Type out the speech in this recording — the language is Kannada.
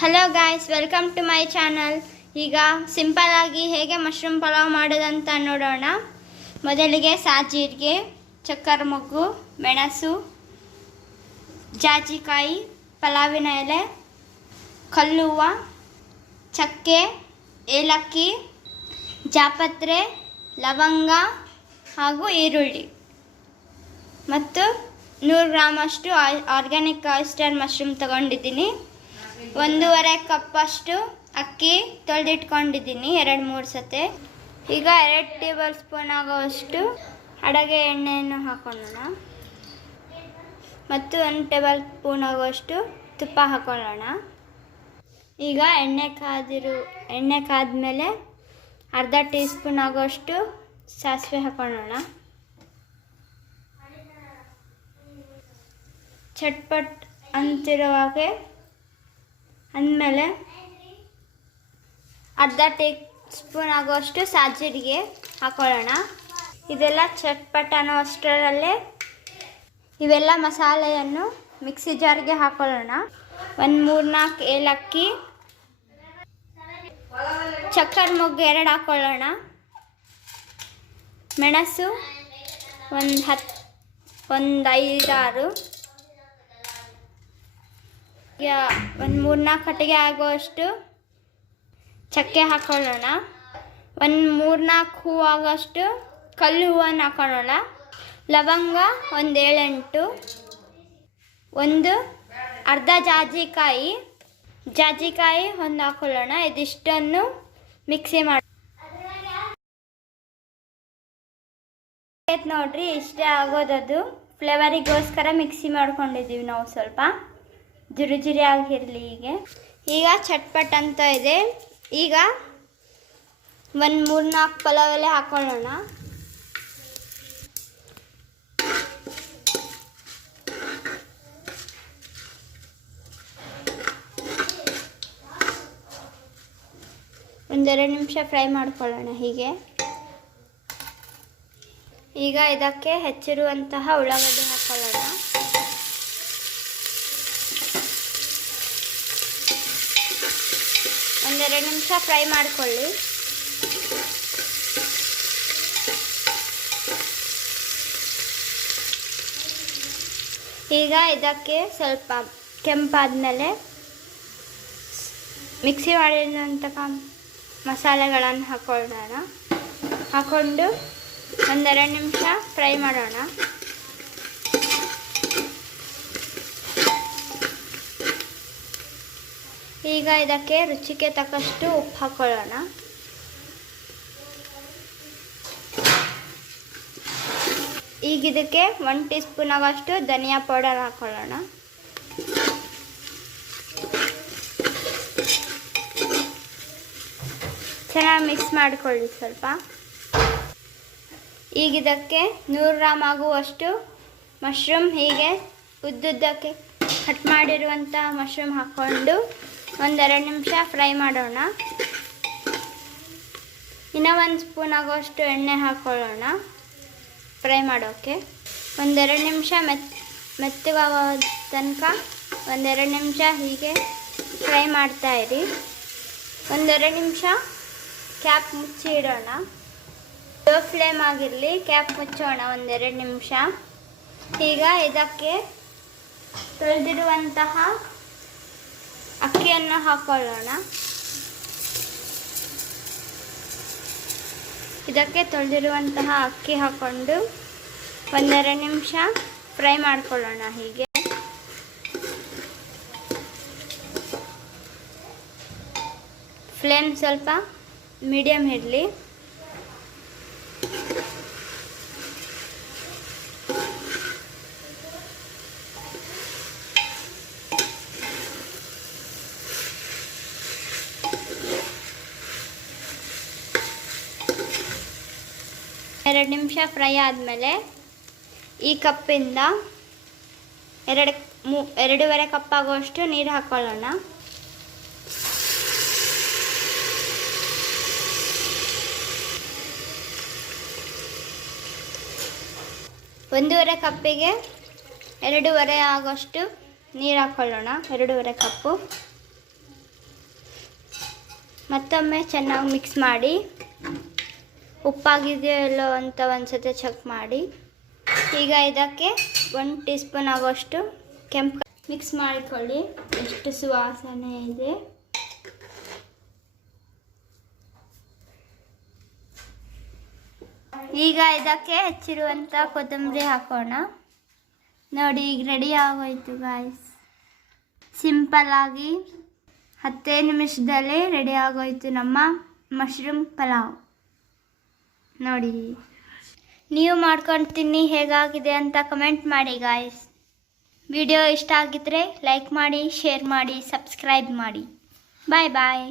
Hello guys, welcome to my channel. ಈಗ ಸಿಂಪಲ್ ಆಗಿ ಹೇಗೆ ಮಶ್ರೂಮ್ ಪಲಾವ್ ಮಾಡೋದಂತ ನೋಡೋಣ. ಮೊದಲಿಗೆ ಸಾಜೀರಿಗೆ, ಚಕ್ಕರ್ ಮೊಗ್ಗು, ಮೆಣಸು, ಜಾಜಿಕಾಯಿ, ಪಲಾವಿನ ಎಲೆ, ಕಲ್ಲುವ್ವ, ಚಕ್ಕೆ, ಏಲಕ್ಕಿ, ಜಾಪತ್ರೆ, ಲವಂಗ ಹಾಗೂ ಈರುಳ್ಳಿ ಮತ್ತು 100 ಗ್ರಾಮಷ್ಟು ಆರ್ಗ್ಯಾನಿಕ್ ಆಯಿಸ್ಟರ್ ಮಶ್ರೂಮ್ ತಗೊಂಡಿದ್ದೀನಿ. 1.5 ಕಪ್ಪಷ್ಟು ಅಕ್ಕಿ ತೊಳೆದಿಟ್ಕೊಂಡಿದ್ದೀನಿ 2-3 ಸತಿ. ಈಗ 2 ಟೇಬಲ್ ಸ್ಪೂನ್ ಆಗುವಷ್ಟು ಅಡುಗೆ ಎಣ್ಣೆಯನ್ನು ಹಾಕೊಳ್ಳೋಣ ಮತ್ತು 1 ಟೇಬಲ್ ಸ್ಪೂನ್ ಆಗುವಷ್ಟು ತುಪ್ಪ ಹಾಕೊಳ್ಳೋಣ. ಈಗ ಎಣ್ಣೆ ಕಾದ್ಮೇಲೆ ಅರ್ಧ ಟೀ ಸ್ಪೂನ್ ಆಗುವಷ್ಟು ಸಾಸಿವೆ ಹಾಕೊಳ್ಳೋಣ. ಚಟ್ಪಟ್ ಅಂತಿರುವಾಗೆ ಅಂದಮೇಲೆ ಅರ್ಧ ಟೀ ಸ್ಪೂನ್ ಆಗುವಷ್ಟು ಸಾಜೀರಿಗೆ ಹಾಕೊಳ್ಳೋಣ. ಇದೆಲ್ಲ ಚಟ್ಪಟ್ ಅನ್ನೋ ಅಷ್ಟರಲ್ಲೇ ಇವೆಲ್ಲ ಮಸಾಲೆಯನ್ನು ಮಿಕ್ಸಿ ಜಾರ್ಗೆ ಹಾಕೊಳ್ಳೋಣ. 3-4 ಏಲಕ್ಕಿ, ಚಕ್ಕರ್ ಮೊಗ್ಗು 2 ಹಾಕೊಳ್ಳೋಣ. ಮೆಣಸು ಒಂದು 5-6, 3-4 ಕಟ್ಟಿಗೆ ಆಗುವಷ್ಟು ಚಕ್ಕೆ ಹಾಕೊಳ್ಳೋಣ. 3-4 ಹೂವು ಆಗೋಷ್ಟು ಕಲ್ಲು ಹೂವನ್ನು ಹಾಕೊಳ್ಳೋಣ. ಲವಂಗ 7-8, ಒಂದು ಅರ್ಧ ಜಾಜಿಕಾಯಿ 1 ಹಾಕೊಳ್ಳೋಣ. ಇದಿಷ್ಟನ್ನು ಮಿಕ್ಸಿ ಮಾಡಿ ನೋಡ್ರಿ, ಇಷ್ಟೇ ಆಗೋದದು. ಫ್ಲೇವರಿಗೋಸ್ಕರ ಮಿಕ್ಸಿ ಮಾಡ್ಕೊಂಡಿದ್ದೀವಿ ನಾವು, ಸ್ವಲ್ಪ ಜುರಿ ಆಗಿರಲಿ. ಈಗ ಚಟ್ಪಟ್ ಅಂತ ಇದೆ. ಈಗ 3-4 ಪಲಾವ್ ಎಲೆ ಹಾಕೊಳ್ಳೋಣ. ಒಂದೆರಡು ನಿಮಿಷ ಫ್ರೈ ಮಾಡ್ಕೊಳ್ಳೋಣ ಹೀಗೆ. ಈಗ ಇದಕ್ಕೆ ಹೆಚ್ಚಿರುವಂತಹ ಉಳ್ಳಾಗಡ್ಡಿ ಹಾಕೊಳ್ಳೋಣ. ಒಂದೆರಡು ನಿಮಿಷ ಫ್ರೈ ಮಾಡಿಕೊಳ್ಳಿ. ಈಗ ಇದಕ್ಕೆ ಸ್ವಲ್ಪ ಕೆಂಪಾದ್ಮೇಲೆ ಮಿಕ್ಸಿ ಮಾಡಿದಂತಹ ಮಸಾಲೆಗಳನ್ನು ಹಾಕೊಂಡು 1-2 ನಿಮಿಷ ಫ್ರೈ ಮಾಡೋಣ. ಈಗ ಇದಕ್ಕೆ ರುಚಿಗೆ ತಕ್ಕಷ್ಟು ಉಪ್ಪು ಹಾಕೊಳ್ಳೋಣ. ಈಗ ಇದಕ್ಕೆ 1 ಟೀ ಸ್ಪೂನ್ ಆಗೋಷ್ಟು ಧನಿಯಾ ಪೌಡರ್ ಹಾಕೊಳ್ಳೋಣ. ಚೆನ್ನಾಗಿ ಮಿಕ್ಸ್ ಮಾಡಿಕೊಳ್ಳಿ ಸ್ವಲ್ಪ. ಈಗ ಇದಕ್ಕೆ 100 ಗ್ರಾಮ್ ಆಗುವಷ್ಟು ಮಶ್ರೂಮ್ ಹೀಗೆ ಉದ್ದುದ್ದಕ್ಕೆ ಕಟ್ ಮಾಡಿರುವಂಥ ಮಶ್ರೂಮ್ ಹಾಕ್ಕೊಂಡು 1-2 ನಿಮಿಷ ಫ್ರೈ ಮಾಡೋಣ. ಇನ್ನೂ 1 ಸ್ಪೂನ್ ಆಗೋಷ್ಟು ಎಣ್ಣೆ ಹಾಕ್ಕೊಳ್ಳೋಣ ಫ್ರೈ ಮಾಡೋಕ್ಕೆ. 1-2 ನಿಮಿಷ ಮೆತ್ತಗಾಗೋ ತನಕ 1-2 ನಿಮಿಷ ಹೀಗೆ ಫ್ರೈ ಮಾಡ್ತಾಯಿರಿ. 1-2 ನಿಮಿಷ ಕ್ಯಾಪ್ ಮುಚ್ಚಿ ಇಡೋಣ. ಲೋ ಫ್ಲೇಮ್ ಆಗಿರಲಿ, ಕ್ಯಾಪ್ ಮುಚ್ಚೋಣ 1-2 ನಿಮಿಷ. ಈಗ ಇದಕ್ಕೆ ತೊಳೆದಿರುವಂತಹ ಅಕ್ಕಿಯನ್ನು ಹಾಕೊಳ್ಳೋಣ. ಇದಕ್ಕೆ ತೊಳೆದಿರುವಂತಹ ಅಕ್ಕಿ ಹಾಕ್ಕೊಂಡು 1-2 ನಿಮಿಷ ಫ್ರೈ ಮಾಡ್ಕೊಳ್ಳೋಣ ಹೀಗೆ. ಫ್ಲೇಮ್ ಸ್ವಲ್ಪ ಮೀಡಿಯಮ್ ಇರಲಿ. ಎರಡು ನಿಮಿಷ ಫ್ರೈ ಆದಮೇಲೆ ಈ ಕಪ್ಪಿಂದ 2.5 ಕಪ್ ಆಗುವಷ್ಟು ನೀರು ಹಾಕ್ಕೊಳ್ಳೋಣ. ಒಂದೂವರೆ ಕಪ್ಪಿಗೆ 2.5 ಆಗೋಷ್ಟು ನೀರು ಹಾಕ್ಕೊಳ್ಳೋಣ. 2.5 ಕಪ್ಪು. ಮತ್ತೊಮ್ಮೆ ಚೆನ್ನಾಗಿ ಮಿಕ್ಸ್ ಮಾಡಿ, ಉಪ್ಪಾಗಿದೆಯೋ ಇಲ್ಲೋ ಅಂತ ಒಂದ್ಸತಿ ಚೆಕ್ ಮಾಡಿ. ಈಗ ಇದಕ್ಕೆ 1 ಟೀ ಸ್ಪೂನ್ ಆಗೋಷ್ಟು ಕೆಂಪು ಮಿಕ್ಸ್ ಮಾಡಿಕೊಳ್ಳಿ. ಎಷ್ಟು ಸುವಾಸನೆ ಇದೆ. ಈಗ ಇದಕ್ಕೆ ಹೆಚ್ಚಿರುವಂಥ ಕೊತ್ತಂಬರಿ ಹಾಕೋಣ. ನೋಡಿ, ಈಗ ರೆಡಿ ಆಗೋಯ್ತು ಗಾಯ್ಸ್. ಸಿಂಪಲ್ಲಾಗಿ 10 ನಿಮಿಷದಲ್ಲಿ ರೆಡಿ ಆಗೋಯ್ತು ನಮ್ಮ ಮಶ್ರೂಮ್ ಪಲಾವ್. ನೋಡಿ, ನೀವು ಮಾಡ್ಕೊಂಡು ತಿನ್ನಿ, ಹೇಗಾಗಿದೆ ಅಂತ ಕಮೆಂಟ್ ಮಾಡಿ ಗಾಯ್ಸ್. ವಿಡಿಯೋ ಇಷ್ಟ ಆಗಿದ್ದರೆ ಲೈಕ್ ಮಾಡಿ, ಶೇರ್ ಮಾಡಿ, ಸಬ್ಸ್ಕ್ರೈಬ್ ಮಾಡಿ. ಬಾಯ್ ಬಾಯ್.